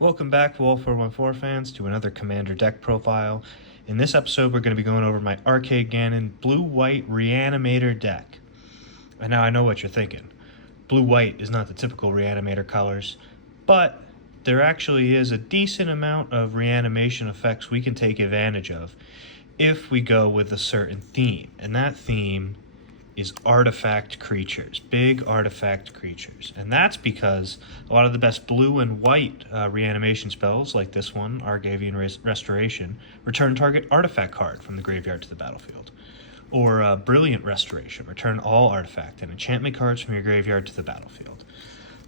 Welcome back, Wolf 414 fans, to another Commander deck profile. In this episode, we're going to be going over my Arcade Gannon Blue-White Reanimator deck. And now I know what you're thinking. Blue-White is not the typical Reanimator colors, but there actually is a decent amount of reanimation effects we can take advantage of if we go with a certain theme. And that theme is artifact creatures, big artifact creatures. And that's because a lot of the best blue and white reanimation spells, like this one, Argavian Restoration, return target artifact card from the graveyard to the battlefield. Or Brilliant Restoration, return all artifact and enchantment cards from your graveyard to the battlefield.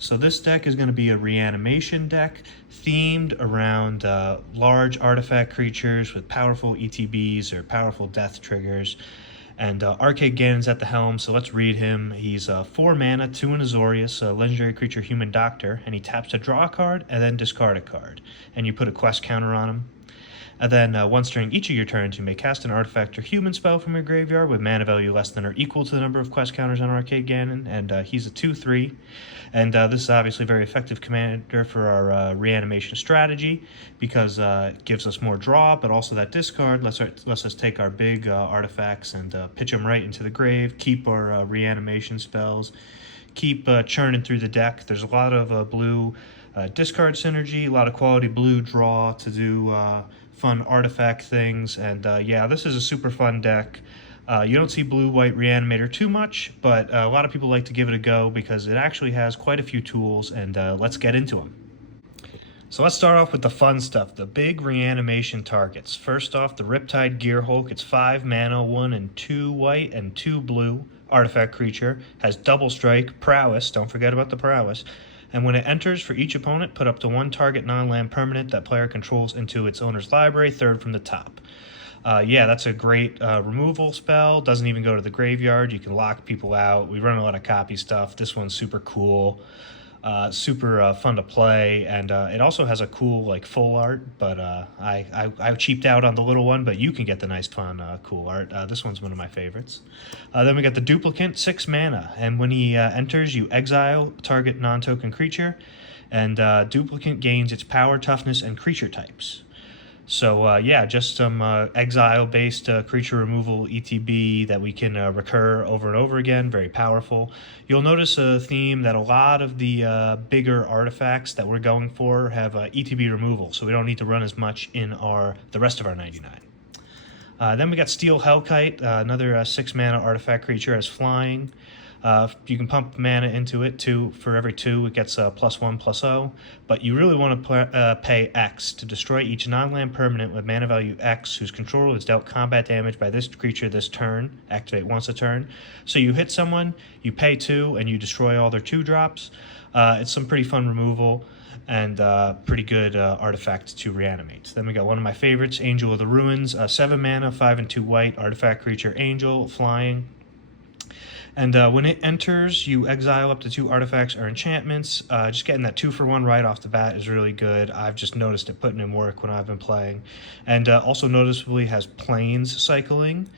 So this deck is going to be a reanimation deck themed around large artifact creatures with powerful ETBs or powerful death triggers. And Arcade Gannon's at the helm, so let's read him. He's 4 mana, 2 in Azorius, a legendary creature, Human Doctor, and he taps to draw a card and then discard a card. And you put a quest counter on him. And then once during each of your turns, you may cast an artifact or human spell from your graveyard with mana value less than or equal to the number of quest counters on Arcade Gannon, and he's a 2/3. And this is obviously a very effective commander for our reanimation strategy because it gives us more draw, but also that discard lets us take our big artifacts and pitch them right into the grave, keep our reanimation spells, keep churning through the deck. There's a lot of blue discard synergy, a lot of quality blue draw to do fun artifact things, and yeah, this is a super fun deck. You don't see blue-white Reanimator too much, but a lot of people like to give it a go because it actually has quite a few tools, and let's get into them. So let's start off with the fun stuff, the big reanimation targets. First off, the Riptide Gearhulk. It's 5 mana, 1 and 2 white and 2 blue. Artifact creature, has double strike, prowess, don't forget about the prowess, and when it enters, for each opponent, put up to 1 target non-land permanent that player controls into its owner's library, third from the top. Yeah, that's a great removal spell. Doesn't even go to the graveyard. You can lock people out. We run a lot of copy stuff. This one's super cool, super fun to play, and it also has a cool like full art. But I cheaped out on the little one, but you can get the nice fun cool art. This one's one of my favorites. Then we got the Duplicant, 6 mana, and when he enters, you exile target non-token creature, and Duplicant gains its power, toughness, and creature types. So yeah, just some exile-based creature removal ETB that we can recur over and over again, very powerful. You'll notice a theme that a lot of the bigger artifacts that we're going for have ETB removal, so we don't need to run as much in the rest of our 99. Then we got Steel Hellkite, another 6 mana artifact creature, has flying. You can pump mana into it too. For every 2, it gets +1/+0. But you really want to pay X to destroy each non-land permanent with mana value X whose controller is dealt combat damage by this creature this turn. Activate once a turn. So you hit someone, you pay 2, and you destroy all their 2-drops. It's some pretty fun removal and pretty good artifact to reanimate. Then we got one of my favorites, Angel of the Ruins, 7 mana, 5 and 2 white, artifact creature, angel, flying. And when it enters, you exile up to 2 artifacts or enchantments. Just getting that 2-for-1 right off the bat is really good. I've just noticed it putting in work when I've been playing. And also noticeably has planes cycling,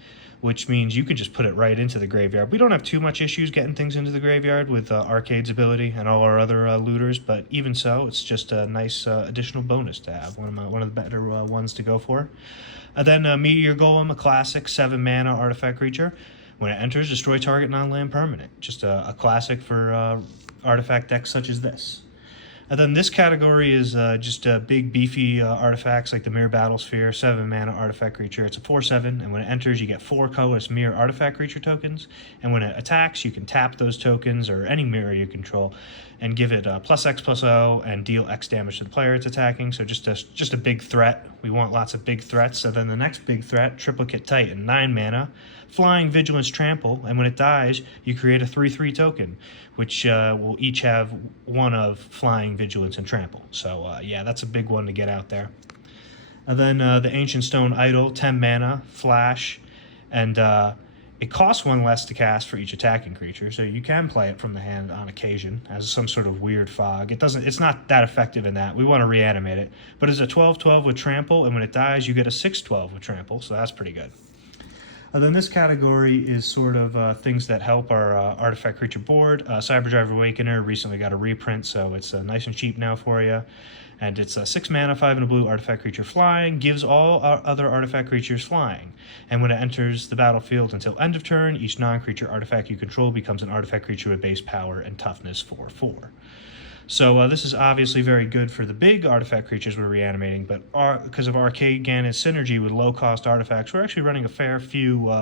which means you can just put it right into the graveyard. We don't have too much issues getting things into the graveyard with Arcade's ability and all our other looters, but even so, it's just a nice additional bonus to have. One of the better ones to go for. And then Meteor Golem, a classic 7 mana artifact creature. When it enters, destroy target non-land permanent. Just a classic for artifact decks such as this. And then this category is just big, beefy artifacts like the Mirror Battlesphere, 7 mana artifact creature. It's a 4/7, and when it enters, you get 4 colorless Mirror artifact creature tokens. And when it attacks, you can tap those tokens or any mirror you control and give it +X/+0 and deal X damage to the player it's attacking. So just a big threat. We want lots of big threats. So then the next big threat, Triplicate Titan, 9 mana, flying, vigilance, trample, and when it dies, you create a 3/3 token, which will each have one of flying, vigilance, and trample. So yeah, that's a big one to get out there. And then the Ancient Stone Idol, 10 mana, flash, and it costs 1 less to cast for each attacking creature, so you can play it from the hand on occasion as some sort of weird fog. It's not that effective in that. We want to reanimate it. But it's a 12/12 with trample, and when it dies, you get a 6/12 with trample, so that's pretty good. Then this category is sort of things that help our artifact creature board. Cyberdrive Awakener recently got a reprint, so it's nice and cheap now for you. And it's 6 mana, 5 and a blue artifact creature flying, gives all other artifact creatures flying. And when it enters the battlefield until end of turn, each non-creature artifact you control becomes an artifact creature with base power and toughness 4/4. So this is obviously very good for the big artifact creatures we're reanimating, but because of Arcade Gannon's synergy with low-cost artifacts, we're actually running a fair few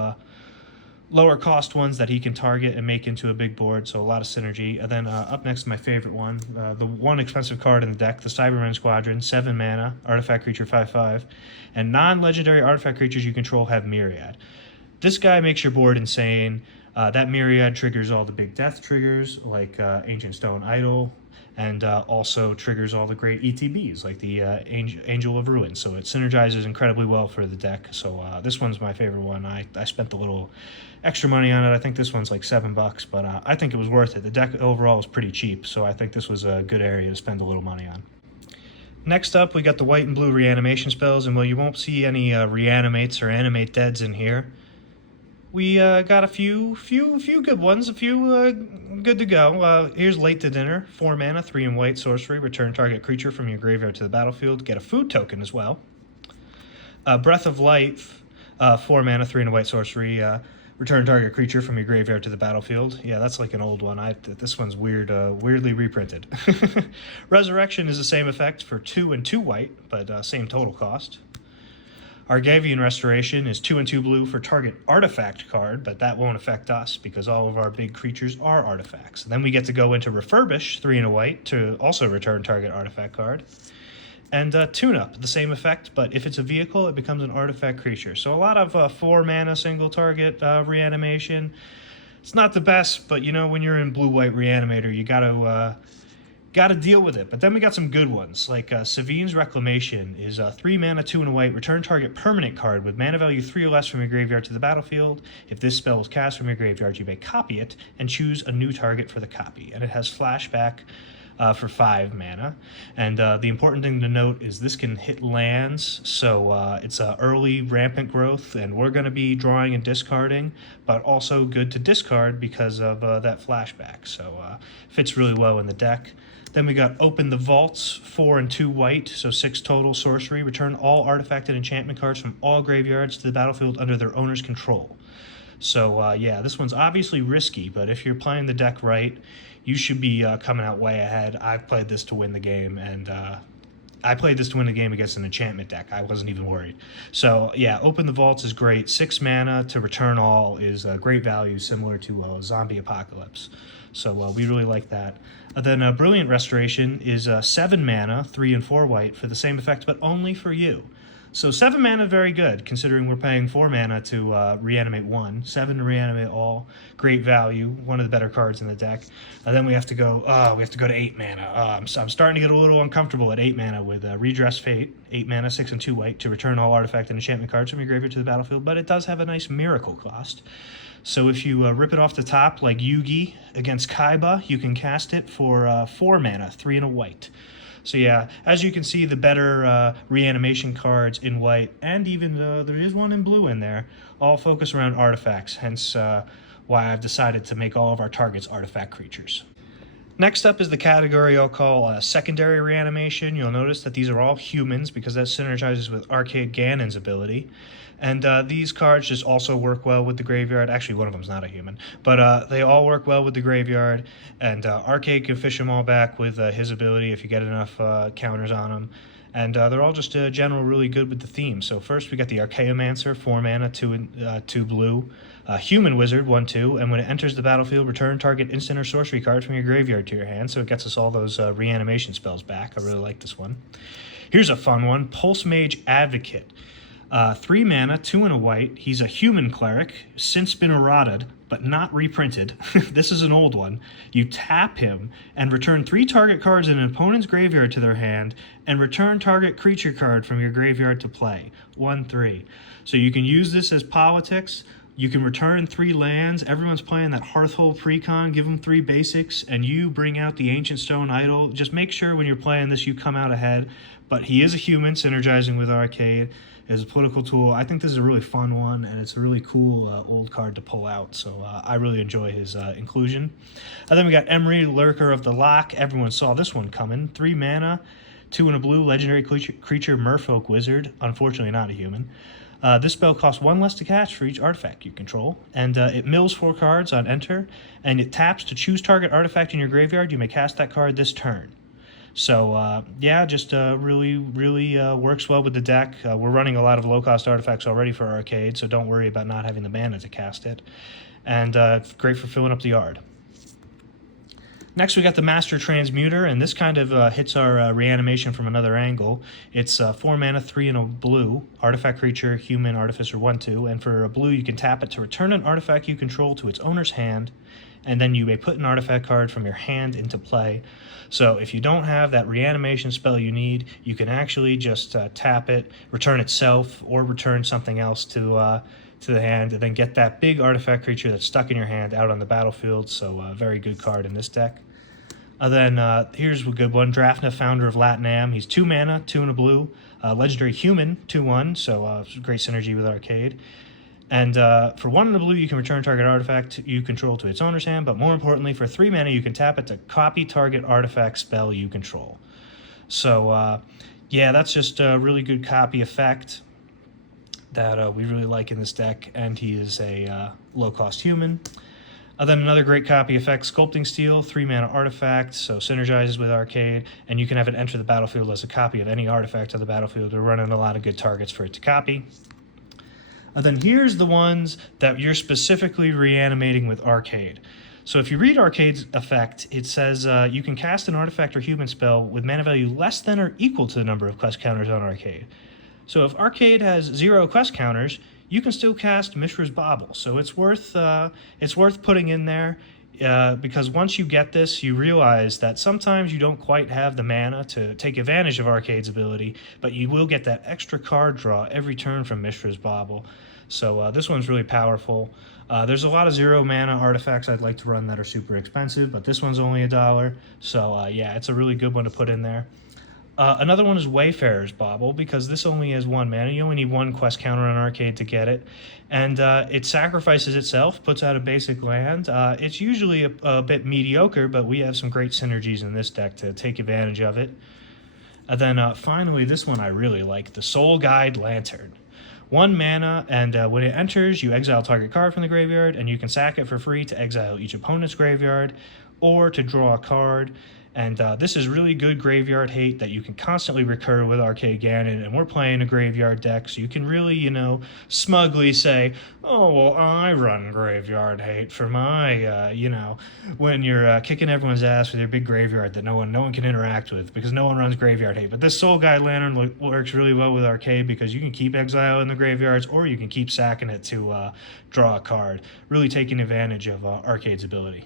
lower-cost ones that he can target and make into a big board, so a lot of synergy. And then up next, my favorite one, the one expensive card in the deck, the Cybermen Squadron, 7 mana, artifact creature 5/5, and non-legendary artifact creatures you control have Myriad. This guy makes your board insane. That Myriad triggers all the big death triggers, like Ancient Stone Idol, and also triggers all the great ETBs, like the Angel of Ruin. So it synergizes incredibly well for the deck. So this one's my favorite one. I spent a little extra money on it. I think this one's like $7, but I think it was worth it. The deck overall was pretty cheap, so I think this was a good area to spend a little money on. Next up, we got the white and blue reanimation spells, and while you won't see any reanimates or animate deads in here, we got a few good ones, a few good to go. Here's Late to Dinner, 4 mana, 3 and white sorcery. Return target creature from your graveyard to the battlefield. Get a food token as well. Breath of Life, 4 mana, 3 and a white sorcery. Return target creature from your graveyard to the battlefield. Yeah, that's like an old one. This one's weird, weirdly reprinted. Resurrection is the same effect for 2 and 2 white, but same total cost. Argavian Restoration is 2 and 2 blue for target artifact card, but that won't affect us because all of our big creatures are artifacts. Then we get to go into Refurbish, 3 and a white, to also return target artifact card. And Tune Up, the same effect, but if it's a vehicle, it becomes an artifact creature. So a lot of 4 mana single target reanimation. It's not the best, but you know, when you're in blue-white reanimator, you gotta deal with it. But then we got some good ones, like Savine's Reclamation is 3 mana, 2 and a white, return target permanent card with mana value 3 or less from your graveyard to the battlefield. If this spell is cast from your graveyard, you may copy it and choose a new target for the copy. And it has flashback for 5 mana. And the important thing to note is this can hit lands, so it's early rampant growth, and we're going to be drawing and discarding, but also good to discard because of that flashback. So fits really well in the deck. Then we got Open the Vaults, 4 and 2 white, so 6 total sorcery. Return all artifact and enchantment cards from all graveyards to the battlefield under their owner's control. So yeah, this one's obviously risky, but if you're playing the deck right, you should be coming out way ahead. I've played this to win the game, and I played this to win the game against an enchantment deck. I wasn't even worried. So yeah, Open the Vaults is great. 6 mana to return all is great value, similar to Zombie Apocalypse. So we really like that. Then Brilliant Restoration is 7 mana, 3 and 4 white, for the same effect, but only for you. So 7 mana, very good, considering we're paying 4 mana to reanimate 1. 7 to reanimate all, great value, one of the better cards in the deck. Then we have to go to 8 mana. I'm starting to get a little uncomfortable at 8 mana with Redress Fate, 8 mana, 6 and 2 white, to return all artifact and enchantment cards from your graveyard to the battlefield, but it does have a nice miracle cost. So if you rip it off the top like Yugi against Kaiba, you can cast it for 4 mana, 3 and a white. So yeah, as you can see, the better reanimation cards in white, and even there is one in blue in there, all focus around artifacts, hence why I've decided to make all of our targets artifact creatures. Next up is the category I'll call secondary reanimation. You'll notice that these are all humans because that synergizes with Arcade Gannon's ability. And these cards just also work well with the graveyard. Actually, one of them's not a human, but they all work well with the graveyard. And Arcade can fish them all back with his ability if you get enough counters on them. And they're all just general really good with the theme. So first we got the Archaeomancer, 4 mana, 2 blue. Human Wizard, 1/2, and when it enters the battlefield, return target instant or sorcery card from your graveyard to your hand, so it gets us all those reanimation spells back. I really like this one. Here's a fun one, Pulse Mage Advocate. 3 mana, 2 and a white. He's a human cleric, since been errated, but not reprinted. This is an old one. You tap him and return 3 target cards in an opponent's graveyard to their hand, and return target creature card from your graveyard to play. 1/3. So you can use this as politics, You can return 3 lands. Everyone's playing that Hearthhold Precon. Give them 3 basics, and you bring out the Ancient Stone Idol. Just make sure when you're playing this you come out ahead. But he is a human, synergizing with Arcade as a political tool. I think this is a really fun one, and it's a really cool old card to pull out. So I really enjoy his inclusion. And then we got Emery, Lurker of the Lock. Everyone saw this one coming. 3 mana, 2 and a blue, legendary creature, Merfolk Wizard. Unfortunately, not a human. This spell costs 1 less to cast for each artifact you control, and it mills 4 cards on enter, and it taps to choose target artifact in your graveyard. You may cast that card this turn. So, yeah, just really works well with the deck. We're running a lot of low-cost artifacts already for Arcade, so don't worry about not having the mana to cast it. And great for filling up the yard. Next, we got the Master Transmuter, and this kind of hits our reanimation from another angle. It's 4 mana, 3 and a blue, artifact creature, human, artificer, 1/2, and for a blue you can tap it to return an artifact you control to its owner's hand, and then you may put an artifact card from your hand into play. So if you don't have that reanimation spell you need, you can actually just tap it, return itself, or return something else to the hand, and then get that big artifact creature that's stuck in your hand out on the battlefield. So very good card in this deck. Then here's a good one, Drafna, Founder of Latinam. He's 2 mana, 2 and a blue, legendary human, 2/1, so great synergy with Arcade. And for 1 and a blue, you can return target artifact you control to its owner's hand, but more importantly, for 3 mana, you can tap it to copy target artifact spell you control. So, yeah, that's just a really good copy effect that we really like in this deck, and he is a low-cost human. Then another great copy effect, Sculpting Steel, 3 mana artifact, so synergizes with Arcade, and you can have it enter the battlefield as a copy of any artifact on the battlefield. We're running a lot of good targets for it to copy. Then here's the ones that you're specifically reanimating with Arcade. So if you read Arcade's effect, it says you can cast an artifact or human spell with mana value less than or equal to the number of quest counters on Arcade. So if Arcade has 0 quest counters, you can still cast Mishra's Bauble. So it's worth putting in there because once you get this, you realize that sometimes you don't quite have the mana to take advantage of Arcade's ability, but you will get that extra card draw every turn from Mishra's Bauble. So this one's really powerful. There's a lot of 0 mana artifacts I'd like to run that are super expensive, but this one's only $1. So yeah, it's a really good one to put in there. Another one is Wayfarer's Bauble, because this only has 1 mana. You only need 1 quest counter on Arcade to get it. And it sacrifices itself, puts out a basic land. It's usually a bit mediocre, but we have some great synergies in this deck to take advantage of it. And then finally, this one I really like, the Soul Guide Lantern. 1 mana, and when it enters, you exile target card from the graveyard, and you can sack it for free to exile each opponent's graveyard, or to draw a card. And this is really good graveyard hate that you can constantly recur with Arcade Gannon, and we're playing a graveyard deck, so you can really, smugly say, oh, well, I run graveyard hate for my, when you're kicking everyone's ass with your big graveyard that no one can interact with because no one runs graveyard hate. But this Soul Guide Lantern works really well with Arcade because you can keep exile in the graveyards, or you can keep sacking it to draw a card, really taking advantage of Arcade's ability.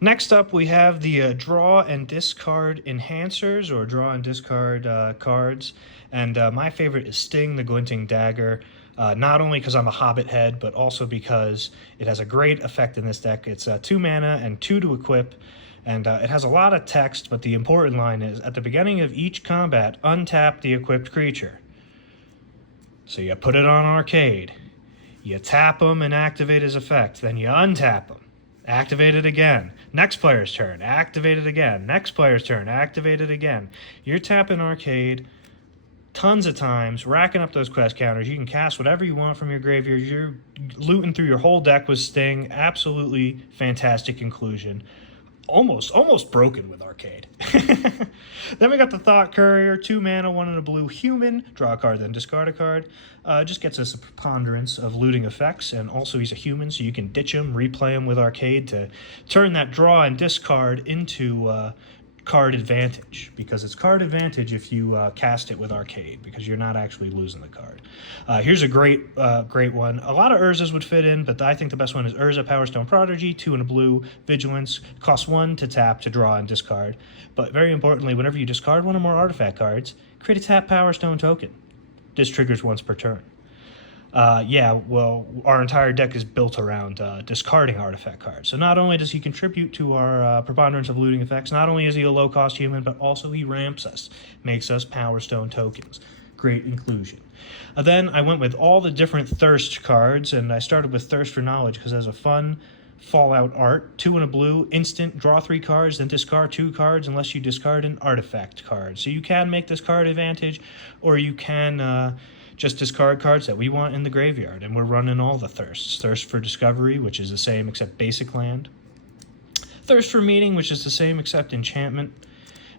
Next up, we have the draw and discard enhancers, or draw and discard cards. And my favorite is Sting, the Glinting Dagger, not only because I'm a Hobbit head, but also because it has a great effect in this deck. It's 2 mana and 2 to equip, and it has a lot of text, but the important line is, at the beginning of each combat, untap the equipped creature. So you put it on Arcade, you tap them and activate his effect, then you untap them. Activate it again. Next player's turn. Activate it again. Next player's turn. Activate it again. You're tapping Arcade tons of times, racking up those quest counters. You can cast whatever you want from your graveyard. You're looting through your whole deck with Sting. Absolutely fantastic inclusion. Almost broken with Arcade. Then we got the Thought Courier, 2 mana, 1 and a blue human. Draw a card, then discard a card. Just gets us a preponderance of looting effects, and also he's a human, so you can ditch him, replay him with Arcade to turn that draw and discard into card advantage, because it's card advantage if you cast it with Arcade, because you're not actually losing the card. Here's a great one. A lot of Urzas would fit in, but I think the best one is Urza Powerstone Prodigy, 2 and a blue, Vigilance, costs 1 to tap to draw and discard. But very importantly, whenever you discard 1 or more artifact cards, create a tap Powerstone token. This triggers once per turn. Yeah, well, our entire deck is built around discarding artifact cards. So not only does he contribute to our preponderance of looting effects, not only is he a low-cost human, but also he ramps us, makes us Power Stone tokens. Great inclusion. Then I went with all the different Thirst cards, and I started with Thirst for Knowledge because it has a fun Fallout art, 2 and a blue, instant, draw 3 cards, then discard 2 cards unless you discard an artifact card. So you can make this card advantage, or you can just discard cards that we want in the graveyard, and we're running all the Thirsts. Thirst for Discovery, which is the same except basic land. Thirst for Meaning, which is the same except enchantment.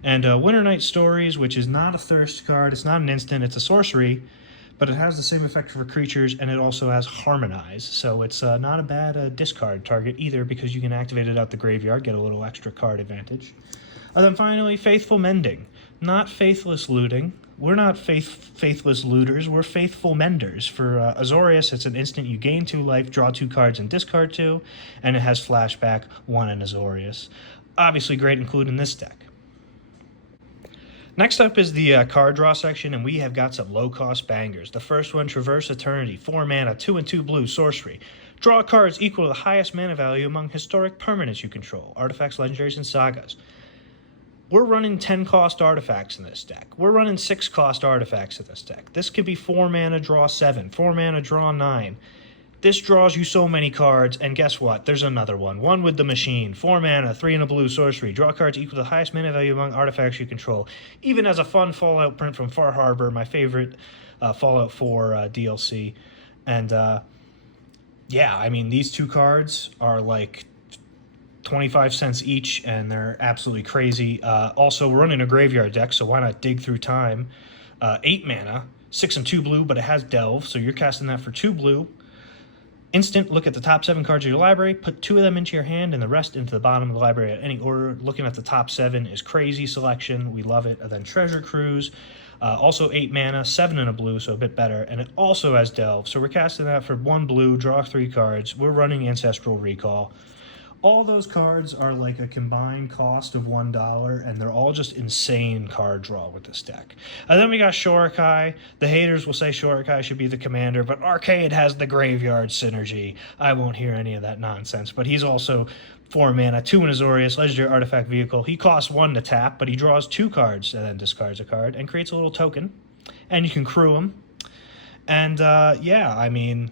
And Winter Night Stories, which is not a Thirst card, it's not an instant, it's a sorcery, but it has the same effect for creatures, and it also has Harmonize, so it's not a bad discard target either, because you can activate it out the graveyard, get a little extra card advantage. And then finally, Faithful Mending. Not Faithless Looting. We're not faithless looters, we're faithful menders. For Azorius, it's an instant you gain 2 life, draw 2 cards, and discard 2, and it has flashback 1 in Azorius. Obviously great include in this deck. Next up is the card draw section, and we have got some low-cost bangers. The first one, Traverse Eternity, 4 mana, 2 and 2 blue, sorcery. Draw cards equal to the highest mana value among historic permanents you control, artifacts, legendaries, and sagas. We're running 10-cost artifacts in this deck. We're running 6-cost artifacts in this deck. This could be 4 mana, draw 7, 4 mana, draw 9. This draws you so many cards, and guess what? There's another one. One with the Machine. 4 mana, 3 and a blue, sorcery. Draw cards equal to the highest mana value among artifacts you control. Even as a fun Fallout print from Far Harbor, my favorite Fallout 4 DLC. And, yeah, I mean, these 2 cards are like 25 cents each, and they're absolutely crazy. Also, we're running a graveyard deck, so why not dig through time? 8 mana, 6 and 2 blue, but it has Delve, so you're casting that for 2 blue. Instant, look at the top 7 cards of your library, put 2 of them into your hand and the rest into the bottom of the library at any order. Looking at the top 7 is crazy selection. We love it. And then Treasure Cruise, also 8 mana, 7 and a blue, so a bit better. And it also has Delve, so we're casting that for 1 blue, draw 3 cards. We're running Ancestral Recall. All those cards are like a combined cost of $1, and they're all just insane card draw with this deck. And then we got Shorikai. The haters will say Shorikai should be the commander, but Arcade has the graveyard synergy. I won't hear any of that nonsense, but he's also 4 mana, 2 in Azorius, legendary artifact vehicle. He costs 1 to tap, but he draws 2 cards and then discards a card and creates a little token, and you can crew him. And yeah, I mean,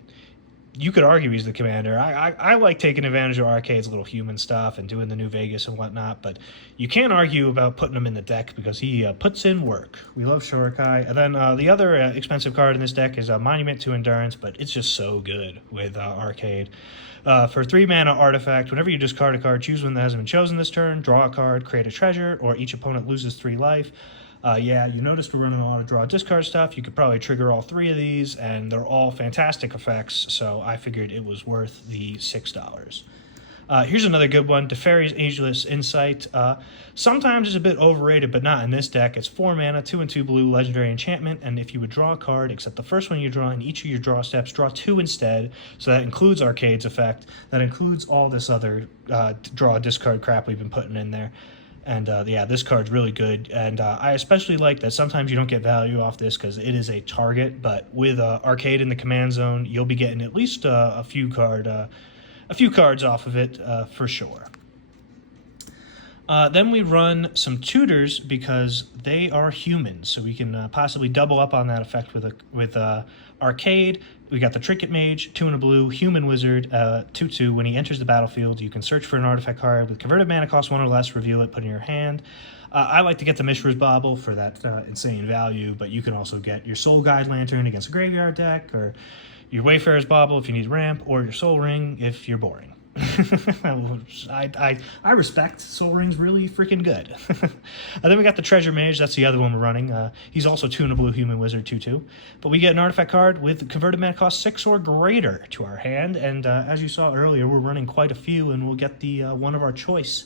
you could argue he's the commander. I like taking advantage of Arcade's little human stuff and doing the New Vegas and whatnot, but you can't argue about putting him in the deck because he puts in work. We love Shorikai. And then the other expensive card in this deck is Monument to Endurance, but it's just so good with Arcade. For 3 mana artifact, whenever you discard a card, choose one that hasn't been chosen this turn, draw a card, create a treasure, or each opponent loses 3 life. Yeah, you noticed we're running a lot of draw discard stuff. You could probably trigger all 3 of these, and they're all fantastic effects, so I figured it was worth the $6. Here's another good one, Teferi's Ageless Insight. Sometimes it's a bit overrated, but not in this deck. It's 4 mana, 2 and 2 blue, legendary enchantment, and if you would draw a card, except the first one you draw in each of your draw steps, draw 2 instead, so that includes Arcade's effect, that includes all this other draw discard crap we've been putting in there. And yeah, this card's really good, and I especially like that sometimes you don't get value off this because it is a target, but with Arcade in the command zone, you'll be getting at least a few cards off of it for sure. Then we run some tutors because they are humans, so we can possibly double up on that effect with Arcade. We got the Trinket Mage, 2 and a blue, Human Wizard, 2/2. When he enters the battlefield, you can search for an artifact card with converted mana cost 1 or less, reveal it, put it in your hand. I like to get the Mishra's Bauble for that insane value, but you can also get your Soul Guide Lantern against a graveyard deck, or your Wayfarer's Bauble if you need ramp, or your Soul Ring if you're boring. I respect Soul Ring's really freaking good. And then we got the Treasure Mage. That's the other one we're running. He's also 2 and a blue, Human Wizard, 2/2. But we get an artifact card with converted mana cost 6 or greater to our hand. And as you saw earlier, we're running quite a few, and we'll get the one of our choice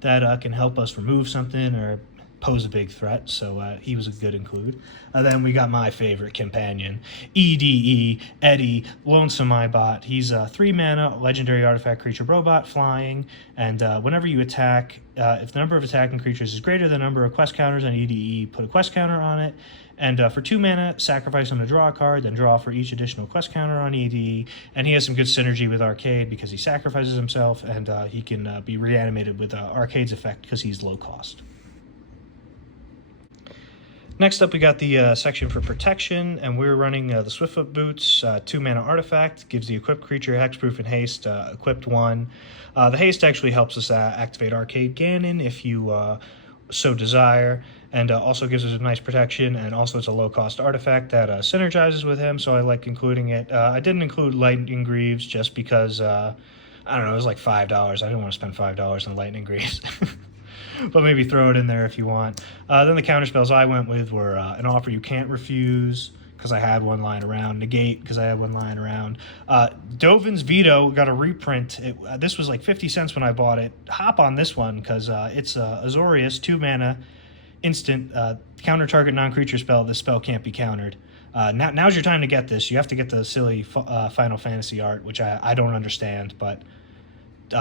that can help us remove something or pose a big threat, so he was a good include. Then we got my favorite companion, EDE, Eddie, Lonesome Eyebot. He's a 3-mana legendary artifact creature robot, flying, and whenever you attack, if the number of attacking creatures is greater than the number of quest counters on EDE, put a quest counter on it. And for 2 mana, sacrifice him to draw a card, then draw for each additional quest counter on EDE. And he has some good synergy with Arcade because he sacrifices himself, and he can be reanimated with Arcade's effect because he's low cost. Next up, we got the section for protection, and we're running the Swiftfoot Boots, 2-mana artifact, gives the equipped creature hexproof and haste, equipped 1. The haste actually helps us activate Arcade Gannon if you so desire, and also gives us a nice protection, and also it's a low-cost artifact that synergizes with him, so I like including it. I didn't include Lightning Greaves just because, I don't know, it was like $5. I didn't want to spend $5 on Lightning Greaves. But maybe throw it in there if you want. Then the counterspells I went with were an Offer You Can't Refuse, because I had one lying around. Negate, because I had one lying around. Dovin's Veto got a reprint. This was like 50 cents when I bought it. Hop on this one, because it's Azorius, 2-mana, instant, counter target non-creature spell. This spell can't be countered. Now's your time to get this. You have to get the silly Final Fantasy art, which I don't understand, but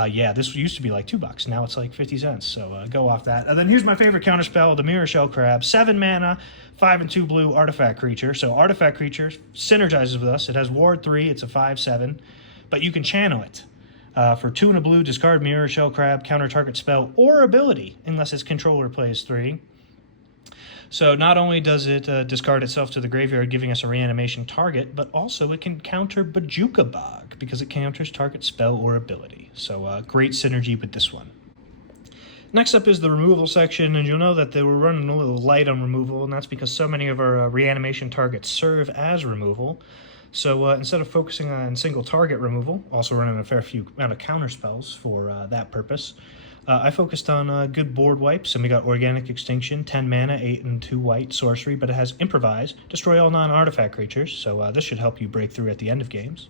yeah, this used to be like $2. Now it's like 50 cents, so go off that. And then here's my favorite counterspell, the Mirror Shell Crab. 7 mana, 5 and 2 blue artifact creature. So artifact creature synergizes with us. It has Ward 3, it's a 5/7, but you can channel it. For 2 and a blue, discard Mirror Shell Crab, counter target spell or ability, unless its controller plays 3. So not only does it discard itself to the graveyard, giving us a reanimation target, but also it can counter Bajuka Bog, because it counters target spell or ability. So great synergy with this one. Next up is the removal section, and you'll know that they were running a little light on removal, and that's because so many of our reanimation targets serve as removal. So instead of focusing on single target removal, also running a fair few amount of counter spells for that purpose, I focused on good board wipes, and we got Organic Extinction, 10 mana, 8 and 2 white, sorcery, but it has Improvise, destroy all non-artifact creatures, so this should help you break through at the end of games.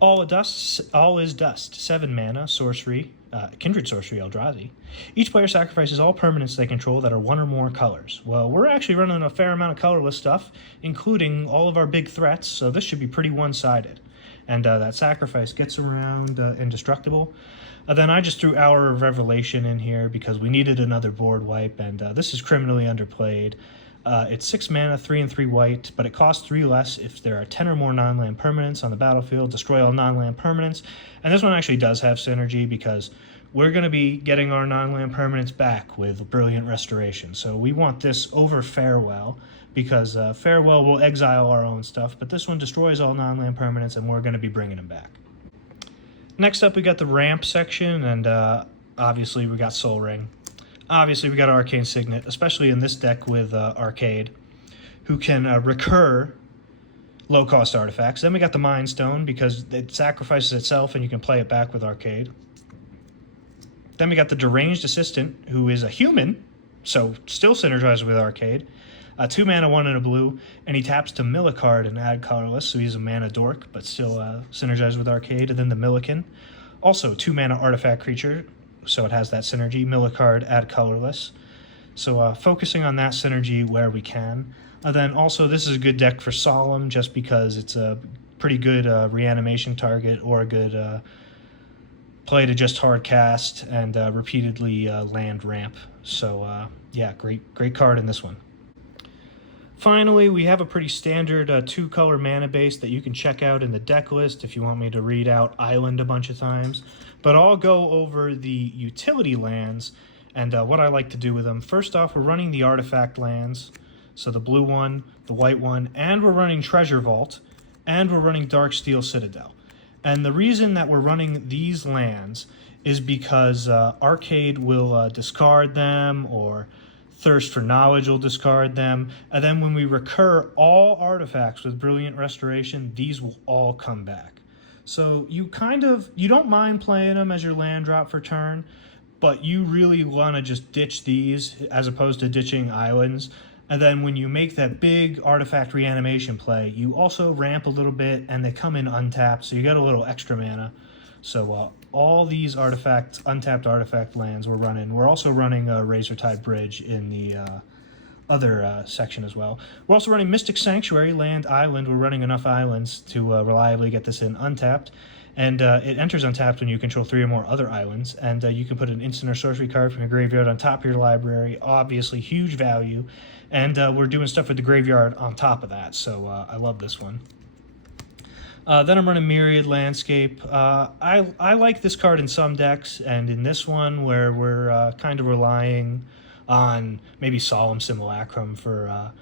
All is Dust, 7 mana, sorcery, Kindred Sorcery, Eldrazi. Each player sacrifices all permanents they control that are 1 or more colors. Well, we're actually running a fair amount of colorless stuff, including all of our big threats, so this should be pretty one-sided. And that sacrifice gets around indestructible. Then I just threw Hour of Revelation in here because we needed another board wipe, and this is criminally underplayed. It's 6 mana, 3 and 3 white, but it costs 3 less if there are 10 or more non-land permanents on the battlefield. Destroy all non-land permanents. And this one actually does have synergy because we're going to be getting our non-land permanents back with Brilliant Restoration. So we want this over Farewell because Farewell will exile our own stuff, but this one destroys all non-land permanents, and we're going to be bringing them back. Next up, we got the ramp section, and obviously we got Soul Ring. Obviously, we got Arcane Signet, especially in this deck with Arcade, who can recur low-cost artifacts. Then we got the Mind Stone, because it sacrifices itself, and you can play it back with Arcade. Then we got the Deranged Assistant, who is a human, so still synergizes with Arcade. 2 mana, 1 and a blue, and he taps to mill a card and add colorless, so he's a mana dork, but still synergizes with Arcade. And then the Milliken, also 2 mana artifact creature, so it has that synergy. Mill a card, add colorless. So focusing on that synergy where we can. Then also, this is a good deck for Solemn, just because it's a pretty good reanimation target, or a good play to just hard cast and repeatedly land ramp. So yeah, great card in this one. Finally, we have a pretty standard 2-color mana base that you can check out in the deck list if you want me to read out Island a bunch of times. But I'll go over the utility lands and what I like to do with them. First off, we're running the artifact lands, so the blue one, the white one, and we're running Treasure Vault, and we're running Darksteel Citadel. And the reason that we're running these lands is because Arcade will discard them, or Thirst for Knowledge will discard them, and then when we recur all artifacts with Brilliant Restoration, these will all come back. So you don't mind playing them as your land drop for turn, but you really want to just ditch these as opposed to ditching islands. And then when you make that big artifact reanimation play, you also ramp a little bit, and they come in untapped, so you get a little extra mana. So all these untapped artifact lands we're running. We're also running a Razortide Bridge in the other section as well. We're also running Mystic Sanctuary, Land, Island. We're running enough islands to reliably get this in untapped. And it enters untapped when you control 3 or more other islands. And you can put an instant or sorcery card from your graveyard on top of your library. Obviously, huge value. And we're doing stuff with the graveyard on top of that. So I love this one. Then I'm running Myriad Landscape. I like this card in some decks, and in this one where we're kind of relying on maybe Solemn Simulacrum for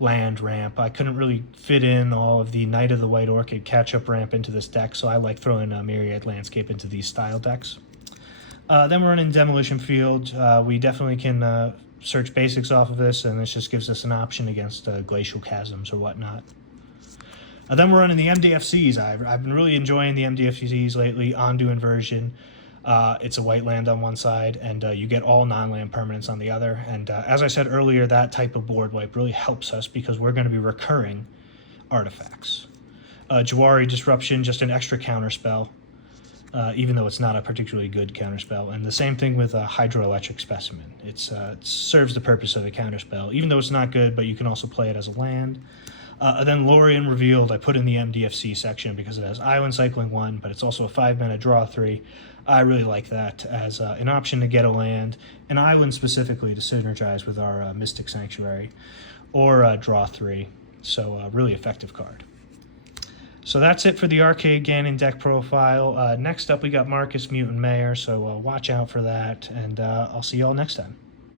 land ramp, I couldn't really fit in all of the Knight of the White Orchid catch-up ramp into this deck, so I like throwing Myriad Landscape into these style decks. Then we're running Demolition Field. We definitely can search basics off of this, and this just gives us an option against Glacial Chasms or whatnot. Then we're running the MDFCs. I've been really enjoying the MDFCs lately. Ondu Inversion. It's a white land on one side, and you get all non-land permanents on the other. And as I said earlier, that type of board wipe really helps us because we're going to be recurring artifacts. Jawari Disruption, just an extra counterspell, even though it's not a particularly good counterspell. And the same thing with Hydroelectric Specimen. It serves the purpose of a counterspell, even though it's not good, but you can also play it as a land. Then Lorien Revealed, I put in the MDFC section because it has Island Cycling 1, but it's also a 5-mana draw 3. I really like that as an option to get a land, an island specifically to synergize with our Mystic Sanctuary, or draw 3. So really effective card. So that's it for the Arcade Gannon deck profile. Next up we got Marcus Mutant Mayor, so watch out for that, and I'll see y'all next time.